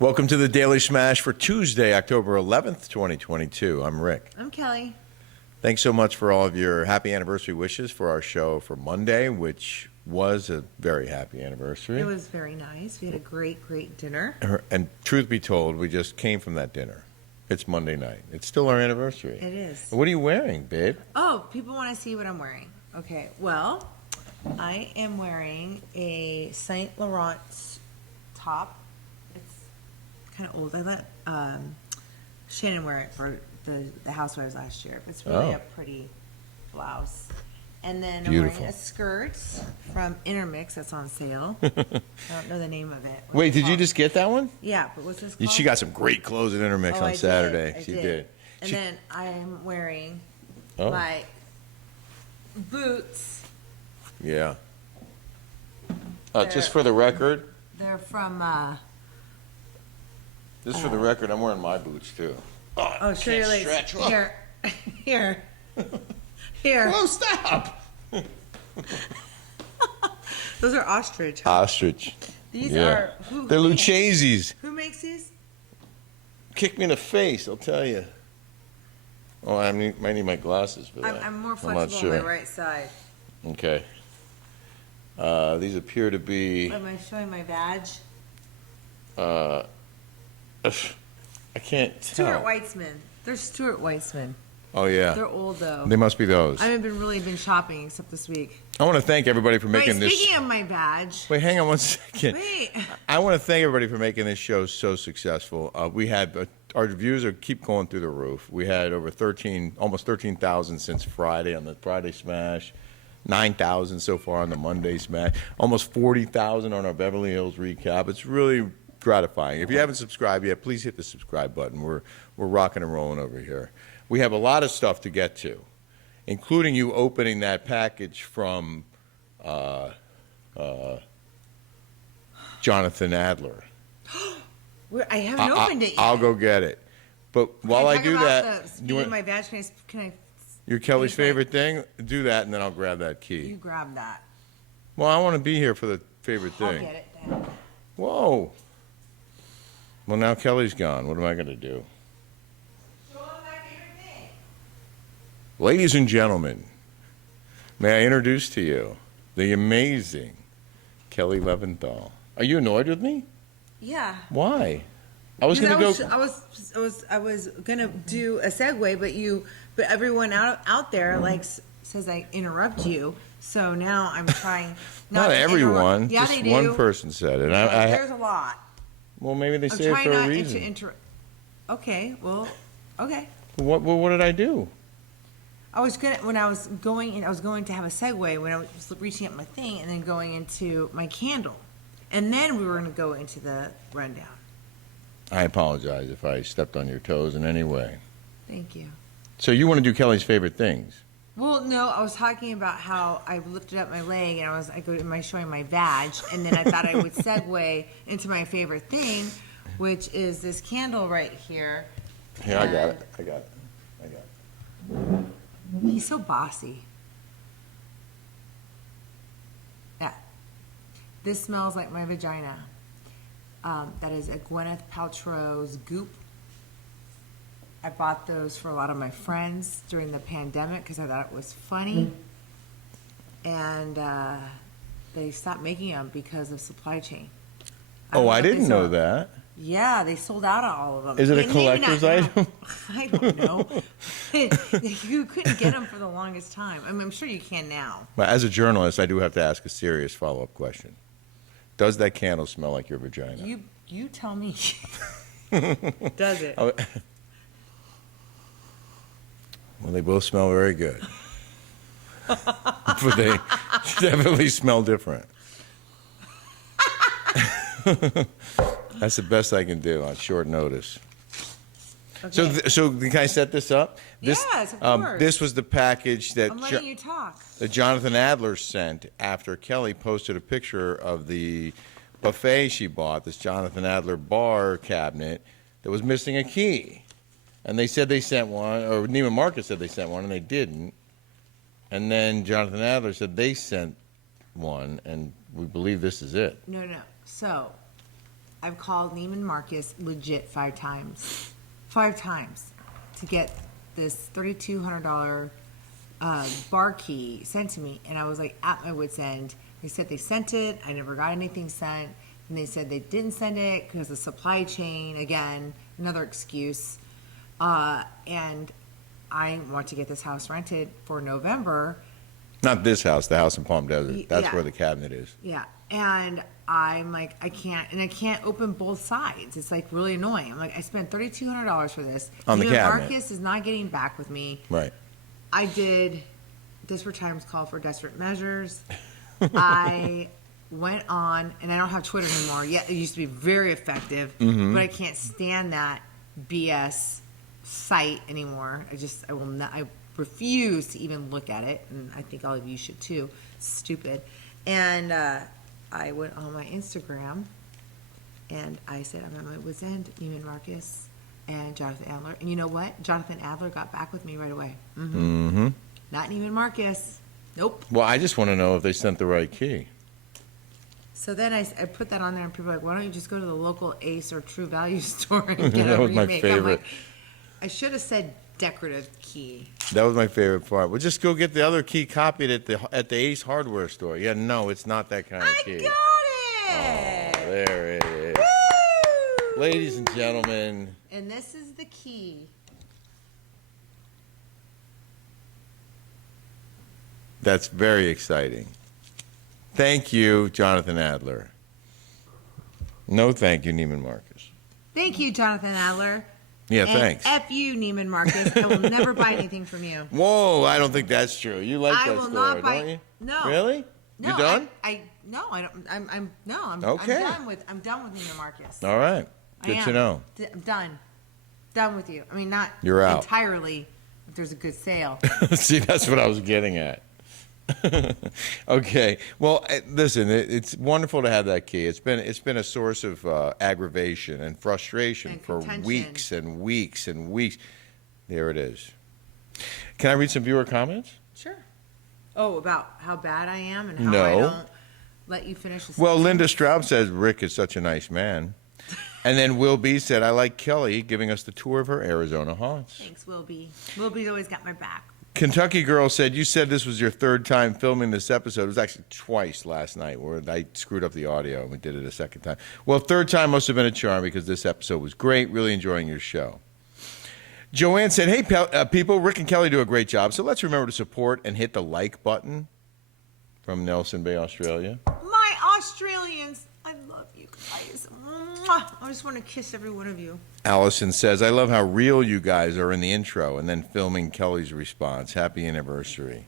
Welcome to the Daily Smash for Tuesday, October 11th, 2022. I'm Rick. I'm Kelly. Thanks so much for all of your happy anniversary wishes for our show for Monday, which was a very happy anniversary. It was very nice. We had a great dinner. And truth be told, we just came from that dinner. It's Monday night. It's still our anniversary. It is. What are you wearing, babe? Oh, people want to see what I'm wearing. Okay, well, I am wearing a Saint Laurent top. It's kind of old. I let Shannon wear it for the Housewives last year. It's really a pretty blouse. And then I'm wearing a skirt from Intermix that's on sale. I don't know the name of it. Wait, did you just get that one? Yeah, but what's this called? She got some great clothes at Intermix on Saturday. She did. And then I'm wearing my boots. Yeah. Just for the record. They're from. Just for the record, I'm wearing my boots too. Oh, show your legs. Here. Oh, stop! Those are ostrich. Huh? Ostrich. These are. They're Lucchese's. Who makes these? Kick me in the face, I'll tell you. Oh, I might need my glasses for that. I'm more flexible on my right side. Okay. These appear to be. Am I showing my badge? I can't tell. Stuart Weitzman. They're Stuart Weitzman. Oh, yeah. They're old, though. They must be those. I haven't really been shopping except this week. I want to thank everybody for making this. Speaking of my badge. Wait, hang on one second. Wait. I want to thank everybody for making this show so successful. We had our views keep going through the roof. We had over almost 13,000 since Friday on the Friday Smash. 9,000 so far on the Monday Smash. Almost 40,000 on our Beverly Hills recap. It's really gratifying. If you haven't subscribed yet, please hit the subscribe button. We're rocking and rolling over here. We have a lot of stuff to get to, including you opening that package from Jonathan Adler. I haven't opened it yet. I'll go get it. But while I do that, my badge, can I? Your Kelly's favorite thing? Do that, and then I'll grab that key. You grab that. Well, I want to be here for the favorite thing. I'll get it then. Whoa. Well, now Kelly's gone. What am I going to do? Show them my favorite thing. Ladies and gentlemen, may I introduce to you the amazing Kelly Leventhal. Are you annoyed with me? Yeah. Why? I was going to go. I was gonna do a segue, but everyone out there says I interrupt you. So now I'm trying. Not everyone. Yeah, just they do. One person said it. There's a lot. Well, maybe they say it for a reason. Okay. Well. Okay. What did I do? I was going to have a segue when I was reaching up my thing and then going into my candle, and then we were going to go into the rundown. I apologize if I stepped on your toes in any way. Thank you. So you want to do Kelly's favorite things? Well, no, I was talking about how I lifted up my leg and am I showing my badge, and then I thought I would segue into my favorite thing, which is this candle right here. Here, I got it. He's so bossy. Yeah. This smells like my vagina. That is a Gwyneth Paltrow's Goop. I bought those for a lot of my friends during the pandemic because I thought it was funny. And they stopped making them because of supply chain. I didn't know that. Yeah, they sold out of all of them. Is it a collector's item? I don't know. You couldn't get them for the longest time. I'm sure you can now. But as a journalist, I do have to ask a serious follow-up question. Does that candle smell like your vagina? You tell me. Does it? Well, they both smell very good. But they definitely smell different. That's the best I can do on short notice. Okay. So can I set this up? Yes, of course. This was the package that I'm letting you talk. That Jonathan Adler sent after Kelly posted a picture of the buffet she bought, this Jonathan Adler bar cabinet that was missing a key. And they said they sent one, or Neiman Marcus said they sent one, and they didn't. And then Jonathan Adler said they sent one, and we believe this is it. No. So I've called Neiman Marcus legit 5 times. 5 times to get this $3,200 bar key sent to me. And I was like at my wit's end. They said they sent it. I never got anything sent. And they said they didn't send it because of supply chain. Again, another excuse. And I want to get this house rented for November. Not this house, the house in Palm Desert. That's Yeah. where the cabinet is. Yeah. And I'm like, I can't open both sides. It's like really annoying. I'm like, I spent $3,200 for this. On the Even cabinet. Marcus is not getting back with me. Right. I did Desperate Times Call for Desperate Measures. I went on, and I don't have Twitter anymore. Yeah, it used to be very effective, but I can't stand that BS site anymore. I will not. I refuse to even look at it, and I think all of you should too. It's stupid. And I went on my Instagram, and I said, I'm at my wit's end, Neiman Marcus and Jonathan Adler. And you know what? Jonathan Adler got back with me right away. Not Neiman Marcus. Nope. Well, I just want to know if they sent the right key. So then I put that on there, and people are like, why don't you just go to the local Ace or True Value store and get That a was my remake? I'm favorite. like, I should have said decorative key. That was my favorite part. Well, just go get the other key copied at the Ace Hardware store. Yeah, no, it's not that kind of I key. got it! Oh, there it is. Woo! Ladies and gentlemen, And this is the key. that's very exciting. Thank you, Jonathan Adler. No, thank you, Neiman Marcus. Thank you, Jonathan Adler. Yeah, And thanks. F you, Neiman Marcus. I will never buy anything from you. Whoa, I don't think that's true. You like I that will store, not buy. don't you? No. Really? No, You done? No, I don't. I'm Okay. I'm done with Neiman Marcus. All right. I Good to am. know. I'm done with you. I mean, not You're out. entirely. If there's a good sale. See, that's what I was getting at. Okay. Well, listen, it's wonderful to have that key. It's been a source of aggravation and frustration And for contention. weeks and weeks and weeks. There it is. Can I read some viewer comments? Sure. Oh, about how bad I am and how No. I don't let you finish the Well, sentence? Linda Straub says Rick is such a nice man. And then Will B said, I like Kelly giving us the tour of her Arizona haunts. Thanks, Wilby. Wilby's always got my back. Kentucky Girl said, you said this was your 3rd time filming this episode. It was actually twice last night where I screwed up the audio and we did it a 2nd time. Well, 3rd time must have been a charm because this episode was great. Really enjoying your show. Joanne said, hey, people, Rick and Kelly do a great job, so let's remember to support and hit the like button from Nelson Bay, Australia. My Australians, I love you guys. Mwah. I just want to kiss every one of you. Allison says, I love how real you guys are in the intro and then filming Kelly's response. Happy anniversary.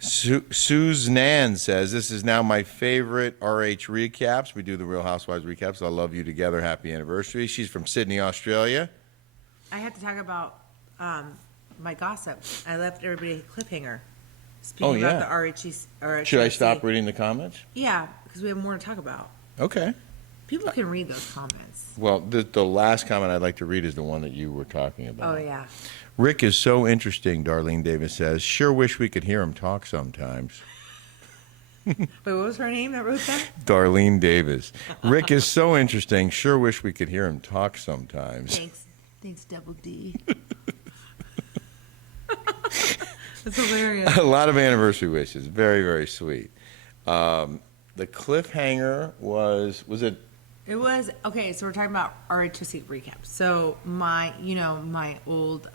Suzanne says, this is now my favorite RH recaps. We do the Real Housewives recaps. I love you together. Happy anniversary. She's from Sydney, Australia. I have to talk about my gossip. I left everybody a cliffhanger. Speaking yeah. about the RHC. Should I stop reading the comments? Yeah, because we have more to talk about. Okay. People can read those comments. Well, the last comment I'd like to read is the one that you were talking about. Oh, yeah. Rick is so interesting, Darlene Davis says. Sure wish we could hear him talk sometimes. Wait, what was her name that wrote that? Darlene Davis. Rick is so interesting. Sure wish we could hear him talk sometimes. Thanks. Thanks, Double D. That's hilarious. A lot of anniversary wishes. Very, very sweet. The cliffhanger was it? It was, okay, so we're talking about artistic recap. So my old,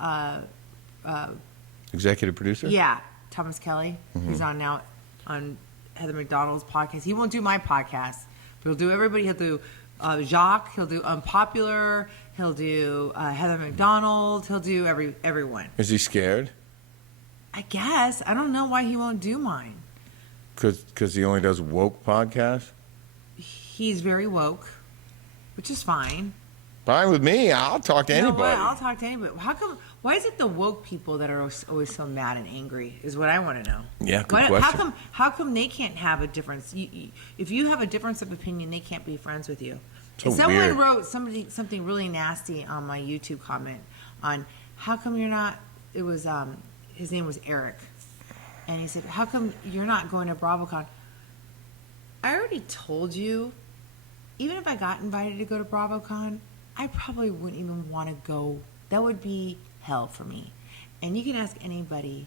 Executive producer? yeah, Thomas Kelly, who's on now on Heather McDonald's podcast. He won't do my podcast, but he'll do everybody. He'll do Jacques, he'll do Unpopular, he'll do Heather McDonald, he'll do everyone. Is he scared? I guess. I don't know why he won't do mine. Because he only does woke podcasts? He's very woke, which is fine. Fine with me. I'll talk to You know anybody. what? I'll talk to anybody. Why is it the woke people that are always so mad and angry is what I want to know. Yeah, good question. How come they can't have a difference? If you have a difference of opinion, they can't be friends with you. So Someone weird. wrote something really nasty on my YouTube comment on how come you're not, it was, his name was Eric. And he said, how come you're not going to BravoCon? I already told you even if I got invited to go to BravoCon, I probably wouldn't even want to go. That would be hell for me. And you can ask anybody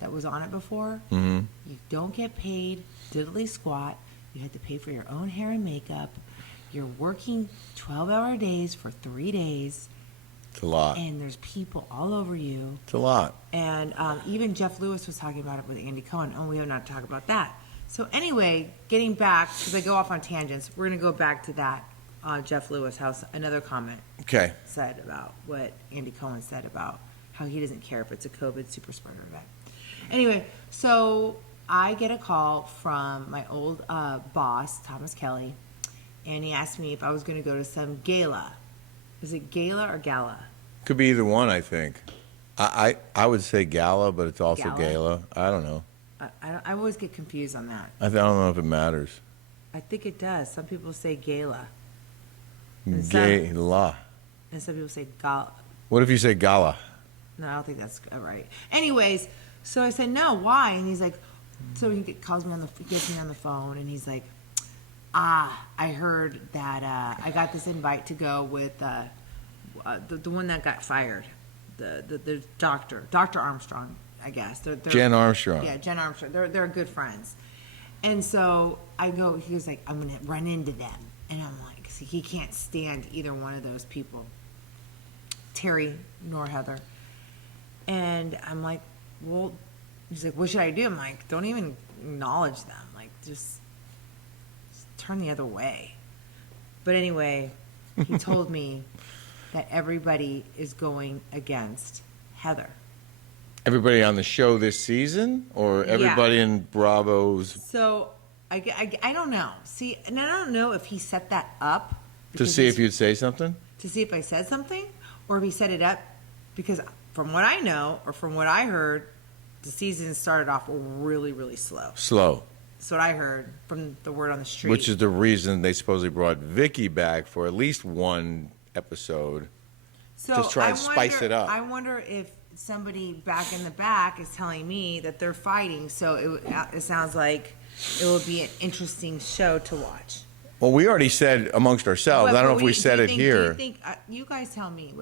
that was on it before. Mm-hmm. You don't get paid diddly squat. You have to pay for your own hair and makeup. You're working 12-hour days for 3 days. It's a lot. And there's people all over you. It's a lot. And even Jeff Lewis was talking about it with Andy Cohen. Oh, we have not talked about that. So anyway, getting back, because I go off on tangents, we're going to go back to that Jeff Lewis house. Another comment Okay. said about what Andy Cohen said about how he doesn't care if it's a COVID super spreader event. Anyway, so I get a call from my old boss, Thomas Kelly, and he asked me if I was going to go to some gala. Is it gala or gala? Could be either one, I think. I would say gala, but it's also Gala? gala. I don't know. I always get confused on that. I don't know if it matters. I think it does. Some people say gala. And some- Gala. And some people say gala. What if you say gala? No, I don't think that's right. Anyways, so I said, no, why? And he's like, so he calls me he gets me on the phone, and he's like, I heard that I got this invite to go with the one that got fired, the Dr. Armstrong, I guess. They're Jen Armstrong. Yeah, Jen Armstrong. They're good friends. And so I go, he was like, I'm going to run into them. And I'm like, see, he can't stand either one of those people, Terry nor Heather. And I'm like, well, he's like, what should I do? I'm like, don't even acknowledge them. Like, just turn the other way. But anyway, he told me that everybody is going against Heather. Everybody on the show this season, or everybody in Bravo's So I don't know. See, and I don't know if he set that up to because see he's- if you'd say something? to see if I said something, or if he set it up because from what I know or from what I heard, the season started off really, really slow. Slow. That's what I heard from the word on the street. Which is the reason they supposedly brought Vicky back for at least one episode. so just try and spice wonder- it up. I wonder if somebody back in the back is telling me that they're fighting. So it sounds like it will be an interesting show to watch. Well, we already said amongst ourselves. I don't know if we said it Do here. you think, you guys tell me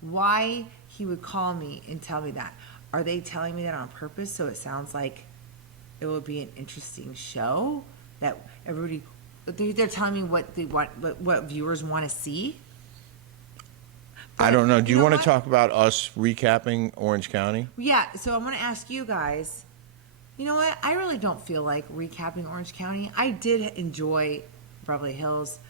why he would call me and tell me that? Are they telling me that on purpose so it sounds like it will be an interesting show that everybody? They're telling me what viewers want to see. I don't know. Do you know want to what? talk about us recapping Orange County? Yeah. So I'm going to ask you guys. You know what? I really don't feel like recapping Orange County. I did enjoy Beverly Hills.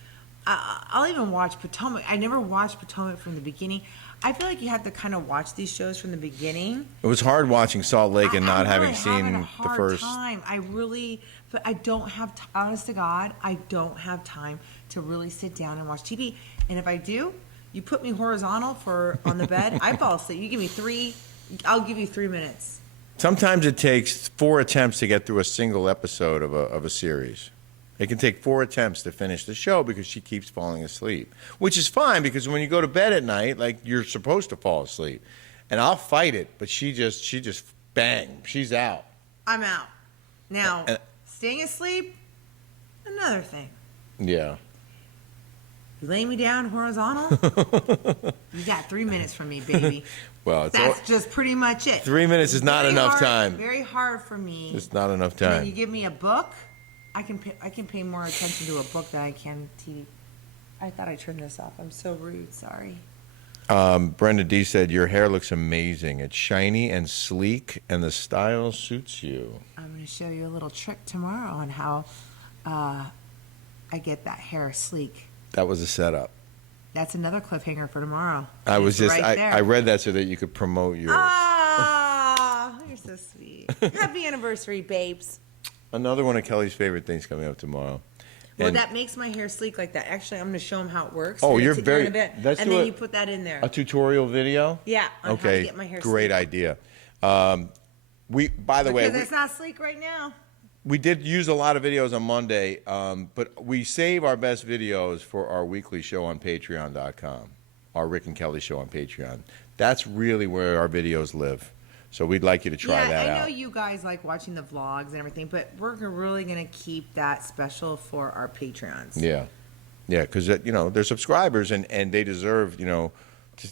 I'll even watch Potomac. I never watched Potomac from the beginning. I feel like you have to kind of watch these shows from the beginning. It was hard watching Salt Lake and not I'm having really seen having a the hard first. time. But I don't have, honest to God, I don't have time to really sit down and watch TV. And if I do, you put me horizontal on the bed, I fall asleep. You give me I'll give you 3 minutes. Sometimes it takes 4 attempts to get through a single episode of a series. It can take 4 attempts to finish the show because she keeps falling asleep, which is fine because when you go to bed at night, like you're supposed to fall asleep, and I'll fight it, but she just bang, she's out. I'm out. Now, And- staying asleep, another thing. Yeah. You lay me down horizontal, you got 3 minutes from me, baby. Well, it's That's just pretty much it. 3 minutes is not Very enough hard- time. Very hard for me. It's not enough When you time. give me a book, I can pay more attention to a book than I can TV. I thought I turned this off. I'm so rude. Sorry. Brenda D said, your hair looks amazing. It's shiny and sleek, and the style suits you. I'm going to show you a little trick tomorrow on how I get that hair sleek. That was a setup. That's another cliffhanger for tomorrow. I was It's just, right there. I read that so that you could promote your. Ah, you're so sweet. Happy anniversary, babes. Another one of Kelly's favorite things coming up tomorrow. Well, And that makes my hair sleek like that. Actually, I'm going to show them how it works. Oh, We're gonna you're sit here in very- a bit, let's and do then it- you put that in there. a tutorial video? Yeah, on how to Okay, get my hair great sleek. idea. By the way, Because it's not sleek right now. we did use a lot of videos on Monday, but we save our best videos for our weekly show on Patreon.com, our Rick and Kelly show on Patreon. That's really where our videos live. So we'd like you to try that I know out. you guys like watching the vlogs and everything, but we're really going to keep that special for our Patreons. Yeah. Yeah, because they're subscribers and they deserve to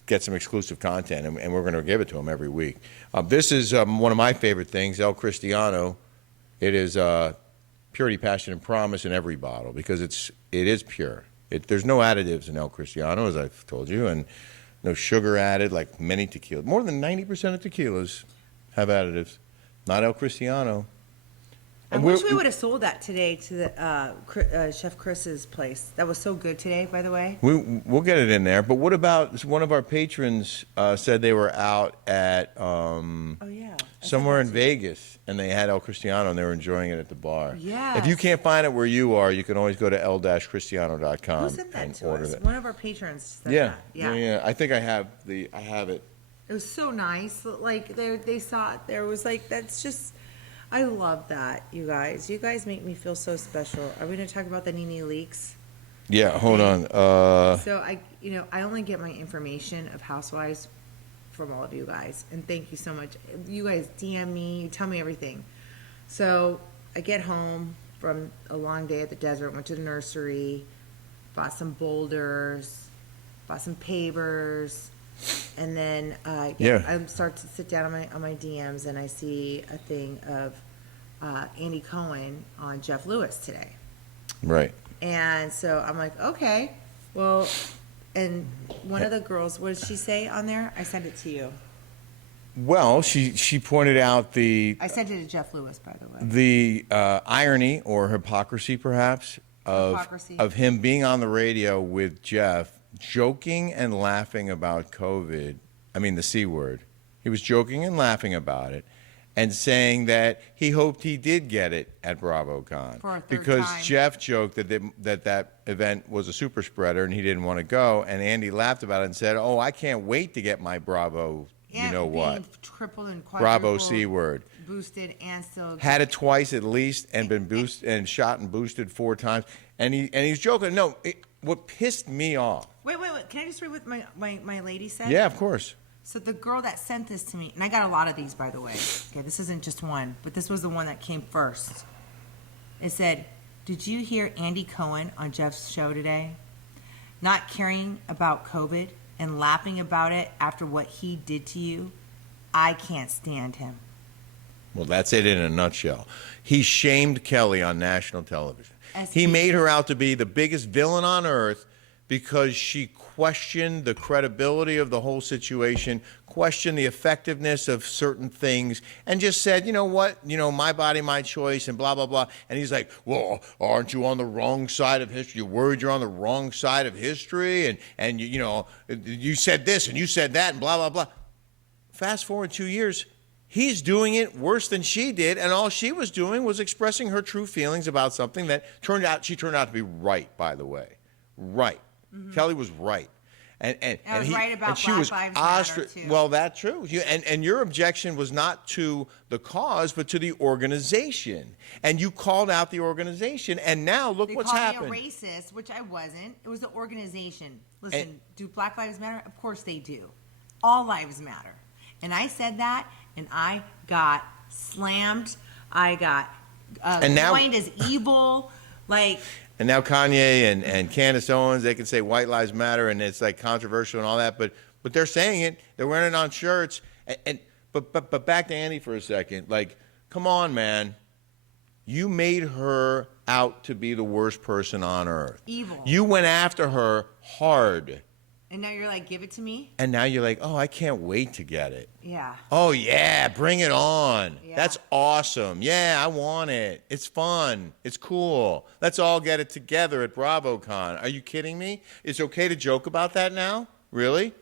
get some exclusive content, and we're going to give it to them every week. This is one of my favorite things, El Cristiano. It is purity, passion, and promise in every bottle because it is pure. There's no additives in El Cristiano, as I've told you, and no sugar added like many tequilas. More than 90% of tequilas have additives. Not El Cristiano. I wish we would have sold that today to the Chef Chris's place. That was so good today, by the way. We'll get it in there. But what about one of our patrons said they were out at somewhere in Vegas, and they had El Cristiano, and they were enjoying it at the bar. Yeah. If you can't find it where you are, you can always go to el-cristiano.com Who sent that and to order us? that. One of our patrons said Yeah. that. Yeah. Yeah. I think I have it. It was so nice. Like they saw it. There was like that's just. I love that, you guys. You guys make me feel so special. Are we going to talk about the Nene Leakes? Yeah, hold on. So I only get my information of Housewives from all of you guys, and thank you so much. You guys DM me, you tell me everything. So I get home from a long day at the desert, went to the nursery, bought some boulders, bought some pavers. And then I start to sit down on my DMs, and I see a thing of Andy Cohen on Jeff Lewis today. Right. And so I'm like, okay, well, and one of the girls, what did she say on there? I sent it to you. Well, she pointed out I sent it to Jeff Lewis, by the way. The irony or hypocrisy, perhaps, of him being on the radio with Jeff, joking and laughing about COVID. I mean, the C word. He was joking and laughing about it and saying that he hoped he did get it at BravoCon. For a third because time. Jeff joked that event was a super spreader and he didn't want to go. And Andy laughed about it and said, oh, I can't wait to get my Bravo, Tripled and quadrupled. Bravo C word. Boosted and still. Had it twice at least and been boosted and shot and boosted 4 times. And he's joking. No, what pissed me off. Wait. Can I just read what my lady said? Yeah, of course. So the girl that sent this to me, and I got a lot of these, by the way. Okay, this isn't just one, but this was the one that came first. It said, did you hear Andy Cohen on Jeff's show today? Not caring about COVID and laughing about it after what he did to you? I can't stand him. Well, that's it in a nutshell. He shamed Kelly on national television. He made her out to be the biggest villain on earth because she questioned the credibility of the whole situation, questioned the effectiveness of certain things, and just said, you know what, my body, my choice, and blah, blah, blah. And he's like, well, aren't you on the wrong side of history? You're worried you're on the wrong side of history? And you said this and you said that and blah, blah, blah. Fast forward 2 years. He's doing it worse than she did, and all she was doing was expressing her true feelings about something that she turned out to be right, by the way. Right. Mm-hmm. Kelly was right. And was right about she Black was Lives Matter, too. Well, that's true. And your objection was not to the cause, but to the organization. And you called out the organization, and now look what's happened. They called me a racist, which I wasn't. It was the organization. Listen, do Black Lives Matter? Of course they do. All lives matter. And I said that, and I got slammed. I got coined as evil. And now Kanye and Candace Owens, they can say white lives matter, and it's like controversial and all that, but they're saying it. They're wearing it on shirts. But back to Andy for a second. Come on, man. You made her out to be the worst person on earth. Evil. You went after her hard. And now you're like, give it to me? And now you're like, oh, I can't wait to get it. Yeah. Oh, yeah, bring it on. Yeah. That's awesome. Yeah, I want it. It's fun. It's cool. Let's all get it together at BravoCon. Are you kidding me? It's okay to joke about that now? Really?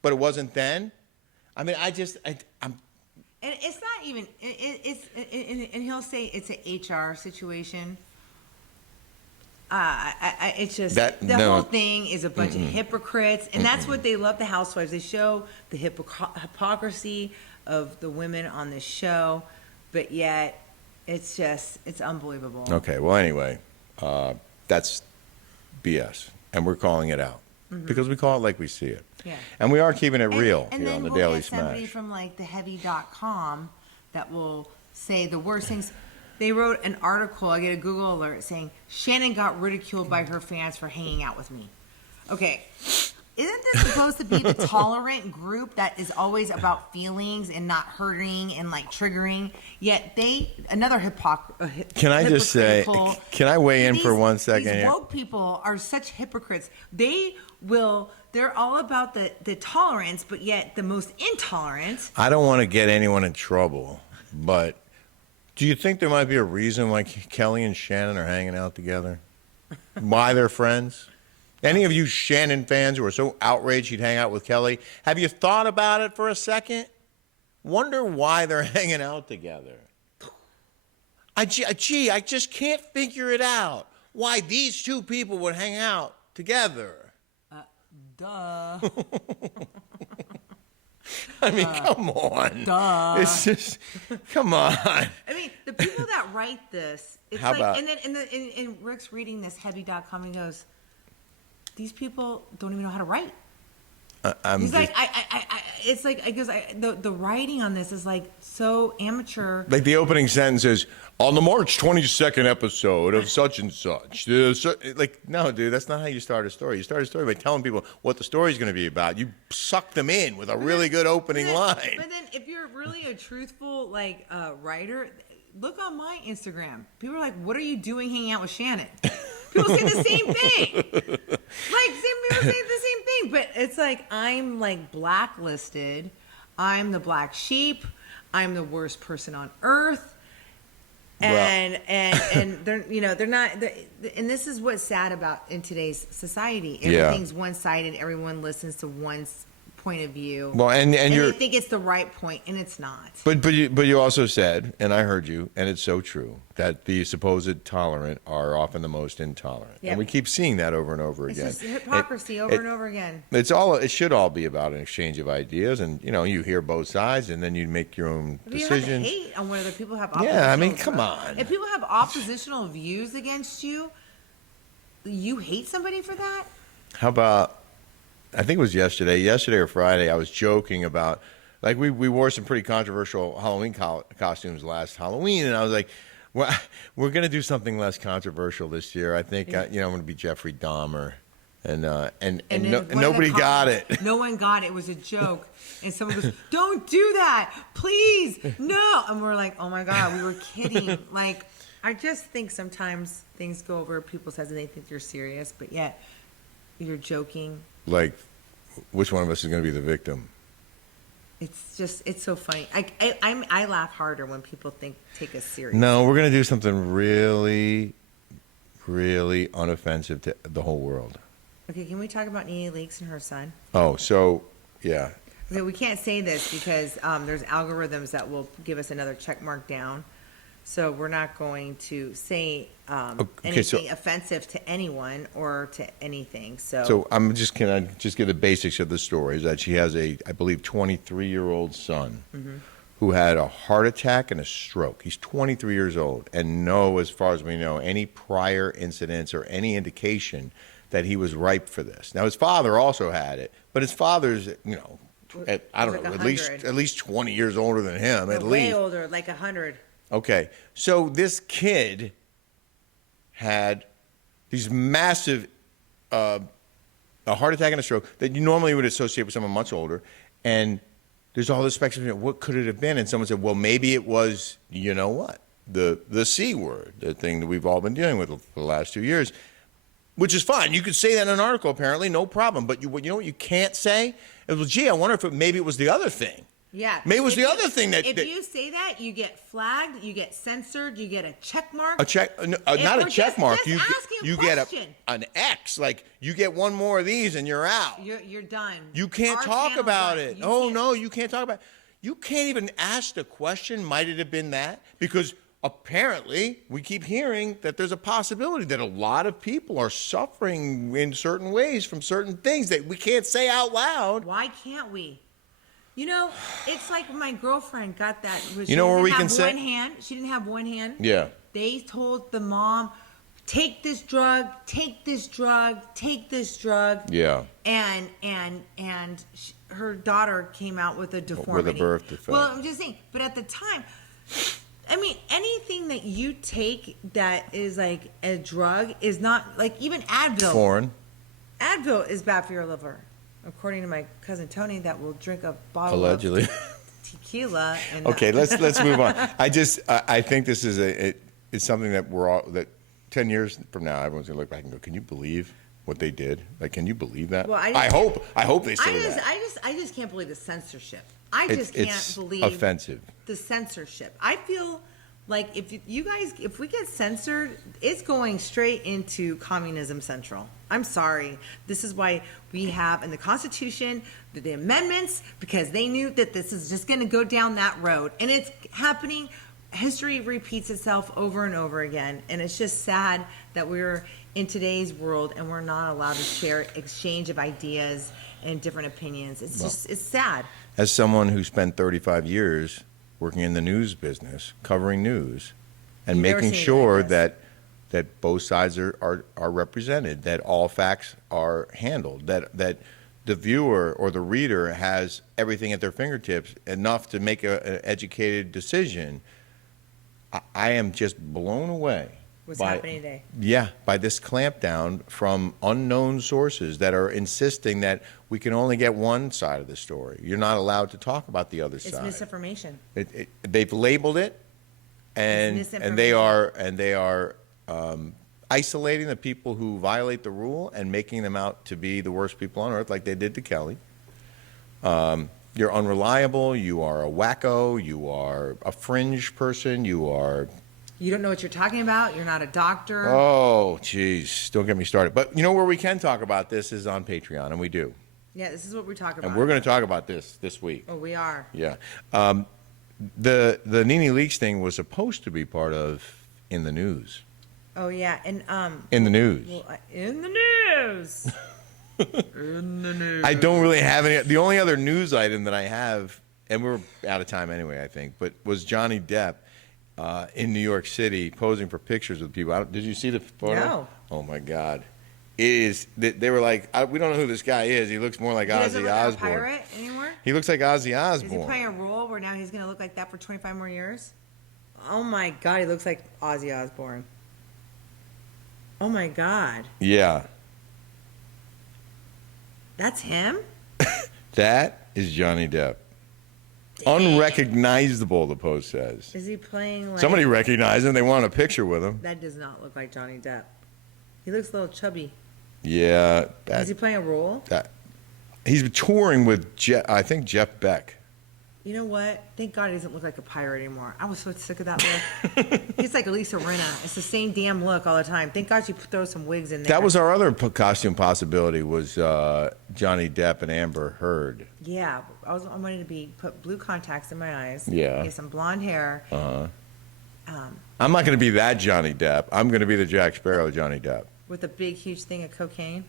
But it wasn't then? I mean, I'm... And it's not even... And he'll say it's an HR situation. It's just whole thing is a bunch of hypocrites, and that's what they love. The housewives, they show the hypocrisy of the women on this show, but yet it's unbelievable. Okay, well, anyway, that's BS, and we're calling it out because we call it like we see it. Yeah, and we are keeping it real and here then on the we'll Daily get somebody Smash. from theheavy.com that will say the worst things. They wrote an article. I get a Google alert saying Shannon got ridiculed by her fans for hanging out with me. Okay. Isn't this supposed to be the tolerant group that is always about feelings and not hurting and like triggering? Yet another Can I just say, can I weigh in for 1 second? These woke people are such hypocrites. They're all about the tolerance, but yet the most intolerant. I don't want to get anyone in trouble, but do you think there might be a reason why Kelly and Shannon are hanging out together? Why they're friends? Any of you Shannon fans who are so outraged he'd hang out with Kelly, have you thought about it for a second? Wonder why they're hanging out together. I just can't figure it out. Why these two people would hang out together. Duh. I mean, come on. Duh. It's just, come on. I mean, the people that write this, it's How like, about, and Rick's reading this heavy.com and he goes, these people don't even know how to write. He's like, it's like, because the writing on this is like so amateur. Like the opening sentence is, on the March 22nd episode of such and such. Like, no, dude, that's not how you start a story. You start a story by telling people what the story's going to be about. You suck them in with a really good opening line. But then if you're really a truthful, like, writer, look on my Instagram. People are like, what are you doing hanging out with Shannon? People say the same thing. People say the same thing. But it's like, I'm like blacklisted. I'm the black sheep. I'm the worst person on earth. And they're not. And this is what's sad about in today's society. Everything's one-sided. Everyone listens to one point of view. Well, and they think it's the right point, and it's not. But you also said, and I heard you, and it's so true, that the supposed tolerant are often the most intolerant. Yep. And we keep seeing that over and over It's again. just hypocrisy over and over again. It should all be about an exchange of ideas, and you hear both sides, and then you make your own decisions. You have to hate on whether people have oppositional. Yeah, I mean, come on. If people have oppositional views against you, you hate somebody for that? How about, I think it was yesterday or Friday, I was joking about, like, we wore some pretty controversial Halloween costumes last Halloween, and I was like, well, we're going to do something less controversial this year. I think, I'm going to be Jeffrey Dahmer. And nobody got it. No one got it. It was a joke. And someone goes, don't do that. Please. No. And we're like, oh, my God, we were kidding. Like, I just think sometimes things go over people's heads and they think you're serious, but yet you're joking. Like, which one of us is going to be the victim? It's so funny. I laugh harder when people take us serious. No, we're going to do something really, really unoffensive to the whole world. Okay, can we talk about Nene Leakes and her son? Oh, so, yeah. Okay, we can't say this because there's algorithms that will give us another check mark down. So we're not going to say anything offensive to anyone or to anything. So can I just give the basics of the story? Is that she has I believe, 23-year-old son who had a heart attack and a stroke. He's 23 years old, and as far as we know, any prior incidents or any indication that he was ripe for this. Now his father also had it, but his father's at least 20 years older than him. Way older, like 100. Okay, so this kid had these massive, a heart attack and a stroke that you normally would associate with someone much older, and there's all this speculation, what could it have been? And someone said, well, maybe it was, the C word, the thing that we've all been dealing with for the last 2 years, which is fine. You could say that in an article, apparently, no problem. But you know what you can't say? Well, gee, I wonder if maybe it was the other thing. Yeah. Maybe it was the other thing that... If you say that, you get flagged, you get censored, you get a check mark. Not a check mark. You get an X. Like, you get one more of these and you're out. You're done. You can't talk about it. No, you can't talk about it. You can't even ask the question, might it have been that? Because apparently, we keep hearing that there's a possibility that a lot of people are suffering in certain ways from certain things that we can't say out loud. Why can't we? It's like my girlfriend got that. She didn't have one hand. Yeah. They told the mom, take this drug, take this drug, take this drug. Yeah. And her daughter came out with a deformity. With a birth defect. Well, I'm just saying. But at the time, I mean, anything that you take that is like a drug is not, like, even Advil. Foreign. Advil is bad for your liver, according to my cousin Tony, that will drink a bottle Allegedly. of tequila. And Okay, let's move on. I think this is it's something that we're all, that 10 years from now, everyone's gonna look back and go, can you believe what they did? Like, can you believe that? Well, I hope they say that. I just can't believe the censorship. I just can't believe offensive. The censorship. I feel like if we get censored, it's going straight into communism central. I'm sorry. This is why we have in the Constitution the amendments, because they knew that this is just going to go down that road, and it's happening. History repeats itself over and over again, and it's just sad that we're in today's world and we're not allowed to share exchange of ideas and different opinions. It's sad. As someone who spent 35 years working in the news business, covering news, and making sure that both sides are represented, that all facts are handled, that the viewer or the reader has everything at their fingertips, enough to make an educated decision, I am just blown away. What's happening today? Yeah, by this clampdown from unknown sources that are insisting that we can only get one side of the story. You're not allowed to talk about the other side. It's misinformation. They've labeled it, and they are isolating the people who violate the rule and making them out to be the worst people on earth, like they did to Kelly. You're unreliable. You are a wacko. You are a fringe person. You don't know what you're talking about. You're not a doctor. Oh, jeez. Don't get me started. But you know where we can talk about this is on Patreon, and we do. Yeah, this is what we talk about. And we're going to talk about this week. Oh, we are. Yeah. The Nene Leakes thing was supposed to be part of In the News. Oh, yeah. And In the News. well, in the news. In the news. I don't really have any. The only other news item that I have, and we're out of time anyway, I think, but was Johnny Depp in New York City posing for pictures with people. Did you see the photo? No. Oh my God! It is. They were like, we don't know who this guy is. He looks more like Ozzy Osbourne. Osbourne. He pirate anymore? He looks like Ozzy Is he Osbourne. playing a role where now he's going to look like that for 25 more years? Oh my God, he looks like Ozzy Osbourne. Oh my God. Yeah. That's him? That is Johnny Depp. Unrecognizable, the post says. Is he playing like... Somebody recognized him. They want a picture with him. That does not look like Johnny Depp. He looks a little chubby. Yeah. Is he playing a role? He's touring with, I think, Jeff Beck. You know what? Thank God he doesn't look like a pirate anymore. I was so sick of that look. He's like Elisa Rinna. It's the same damn look all the time. Thank God you throw some wigs in there. That was our other costume possibility, was Johnny Depp and Amber Heard. Yeah. I wanted to put blue contacts in my eyes. Yeah. Get some blonde hair. I'm not going to be that Johnny Depp. I'm going to be the Jack Sparrow Johnny Depp. With a big, huge thing of cocaine.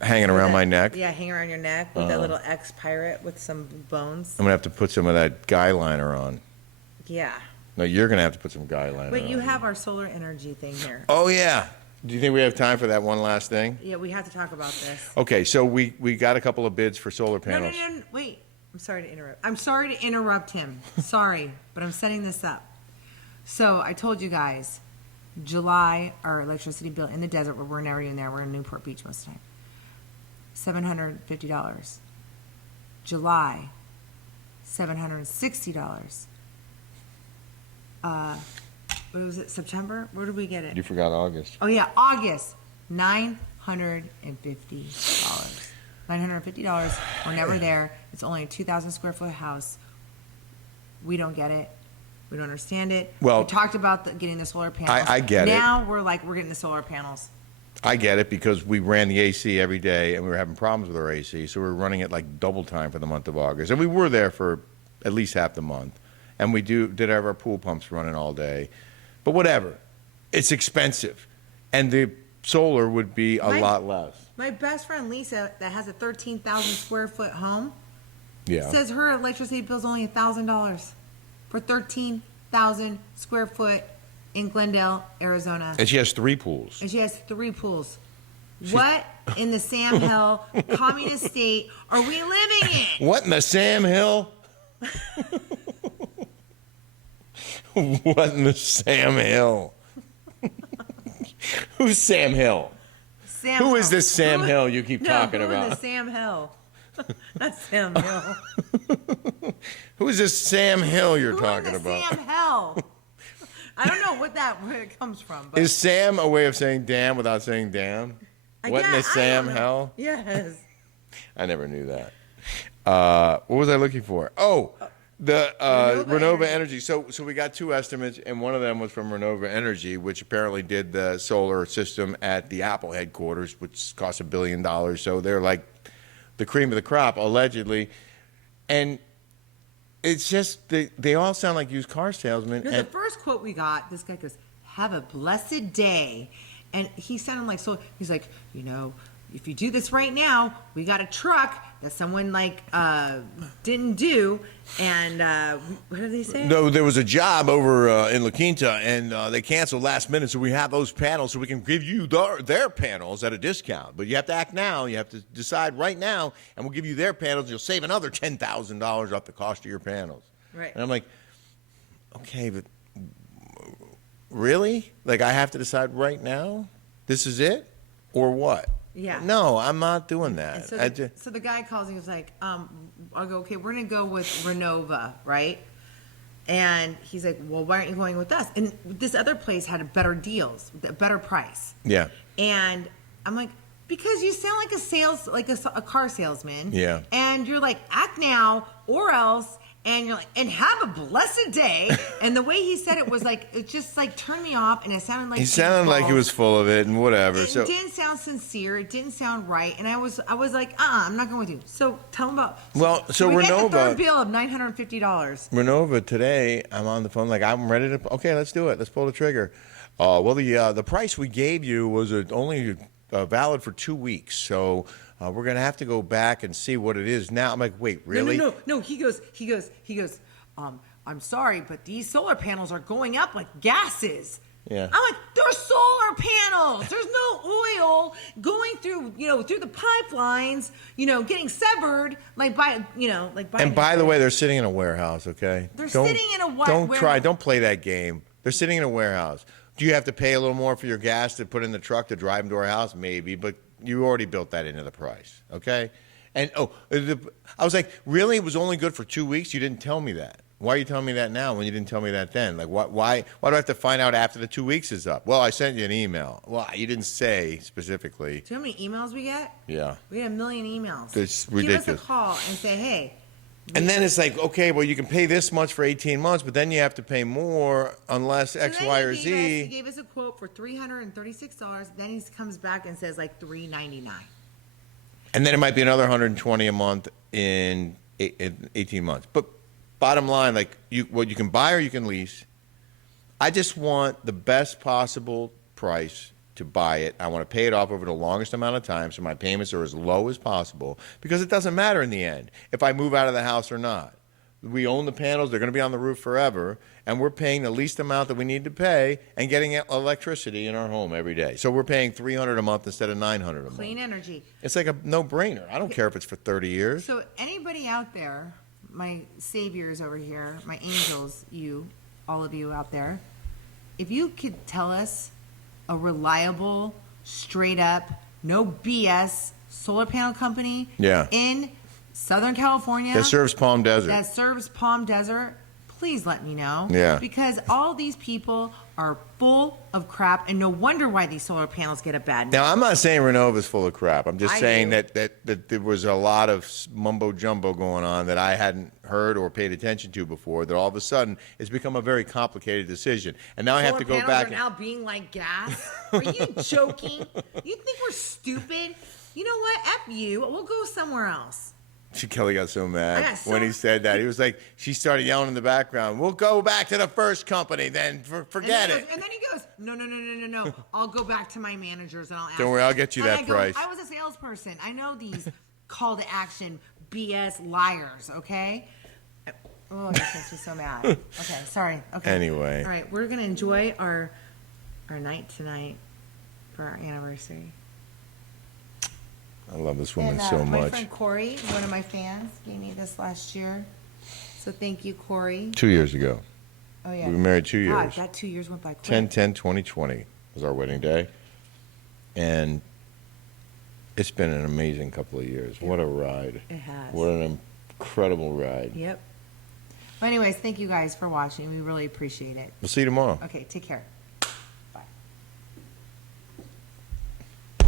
Hanging around my neck. Yeah, hanging around your neck with that little ex-pirate with some bones. I'm going to have to put some of that guy liner on. Yeah. No, you're going to have to put some guy liner on. Wait, you have our solar energy thing here. Oh, yeah. Do you think we have time for that one last thing? Yeah, we have to talk about this. Okay, so we got a couple of bids for solar panels. No, wait. I'm sorry to interrupt. I'm sorry to interrupt him. Sorry, but I'm setting this up. So I told you guys, July, our electricity bill in the desert, where we're never even there. We're in Newport Beach most of the time. $750. July, $760. What was it? September? Where did we get it? You forgot August. Oh yeah, August. $950. $950. We're never there. It's only a 2,000 square foot house. We don't get it. We don't understand it. Well, we talked about getting the solar panels. I get it. Now we're getting the solar panels. I get it, because we ran the AC every day and we were having problems with our AC, so we were running it like double time for the month of August. And we were there for at least half the month. And we did have our pool pumps running all day. But whatever. It's expensive. And the solar would be a lot less. My best friend Lisa, that has a 13,000 square foot home, Yeah. says her electricity bill's only $1,000 for 13,000 square foot in Glendale, Arizona. And she has 3 pools. And she has 3 pools. What in the Sam Hill communist state are we living in? What in the Sam Hill? What in the Sam Hill? Who's Sam Hill? Sam Who Hill. is this Sam Hill you keep talking who in about? the Sam Hill? Not Sam Hill. Who is this Sam Hill you're Who talking in the about? Sam Hill? I don't know where it comes from. But Is Sam a way of saying damn without saying damn? What in the Sam Hell? Yes. I never knew that. What was I looking for? Oh, the Renova Energy. So we got two estimates, and one of them was from Renova Energy, which apparently did the solar system at the Apple headquarters, which cost $1 billion. So they're like the cream of the crop, allegedly. And it's just, they all sound like used car salesmen. No, And the first quote we got, this guy goes, "Have a blessed day." And he sounded like, so he's like, if you do this right now, we got a truck that someone didn't do. And what did they say? no, there was a job over in La Quinta, and they canceled last minute, so we have those panels, so we can give you their panels at a discount. But you have to act now. You have to decide right now, and we'll give you their panels. You'll save another $10,000 off the cost of your panels. Right. And I'm like, okay, but really? Like, I have to decide right now? This is it? Or what? Yeah. No, I'm not doing And that. so the guy calls and he's like, I'll go, okay, we're going to go with Renova, right? And he's like, well, why aren't you going with us? And this other place had better deals, a better price. Yeah. And I'm like, because you sound like a car salesman. Yeah. And you're like, act now or else. And you're like, and have a blessed day. And the way he said it was like, it just like turned me off. And it sounded like He sounded like he was full of it and whatever. It didn't sound sincere. It didn't sound right. And I was like, I'm not going with you. So tell him about. So we got the Renova. third bill of $950. Renova today, I'm on the phone like, I'm ready to, okay, let's do it. Let's pull the trigger. Well, the price we gave you was only valid for 2 weeks. So we're going to have to go back and see what it is now. I'm like, wait, really? No. He goes, I'm sorry, but these solar panels are going up like gases. Yeah. I'm like, they're solar panels. There's no oil going through, through the pipelines, getting severed, And by the way, they're sitting in a warehouse, okay? They're sitting in a warehouse. Don't play that game. They're sitting in a warehouse. Do you have to pay a little more for your gas to put in the truck to drive them to our house? Maybe, but you already built that into the price, okay? And, I was like, really? It was only good for 2 weeks? You didn't tell me that. Why are you telling me that now when you didn't tell me that then? Like, why do I have to find out after the 2 weeks is up? Well, I sent you an email. Well, you didn't say specifically. Do you know how many emails we get? Yeah. We get 1 million emails. It's ridiculous. Give us a call and say, hey. And then it's like, okay, well, you can pay this much for 18 months, but then you have to pay more unless X, Y, or Z. He gave us a quote for $336. Then he comes back and says like $399. And then it might be another $120 a month in 18 months. But bottom line, like, you can buy or you can lease. I just want the best possible price to buy it. I want to pay it off over the longest amount of time so my payments are as low as possible, because it doesn't matter in the end if I move out of the house or not. We own the panels. They're going to be on the roof forever, and we're paying the least amount that we need to pay and getting electricity in our home every day. So we're paying $300 a month instead of $900 a month. Clean energy. It's like a no-brainer. I don't care if it's for 30 years. So anybody out there, my saviors over here, my angels, all of you out there, if you could tell us a reliable, straight up, no BS solar panel company in Southern California that serves Palm Desert, please let me know. Yeah. Because all these people are full of crap, and no wonder why these solar panels get a bad name. Now, I'm not saying Renova's full of crap. I'm just saying do. that there was a lot of mumbo-jumbo going on that I hadn't heard or paid attention to before, that all of a sudden it's become a very complicated decision. And now I have to go back. Solar panels are now being like gas? Are you joking? You think we're stupid? You know what? F you. We'll go somewhere else. Kelly got so mad when he said that. He was like, she started yelling in the background, we'll go back to the first company, then forget it. And then he goes, no. I'll go back to my managers and I'll ask. Don't worry, I'll get you that price. I was a salesperson. I know these call to action BS liars, okay? Oh, this makes me so mad. Okay, sorry. Okay. Anyway. All right, we're going to enjoy our night tonight for our anniversary. I love this woman And, so my much. friend Corey, one of my fans, gave me this last year. So thank you, Corey. 2 years ago. Oh, yeah. We were married 2 God, years. that 2 years went by quick. 10/10/2020 was our wedding day. And it's been an amazing couple of years. What a ride. It has. What an incredible ride. Yep. Well, anyways, thank you guys for watching. We really appreciate it. We'll see you tomorrow. Okay, take care. Bye.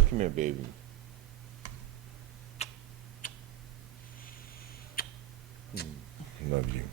Come here, baby. Love you.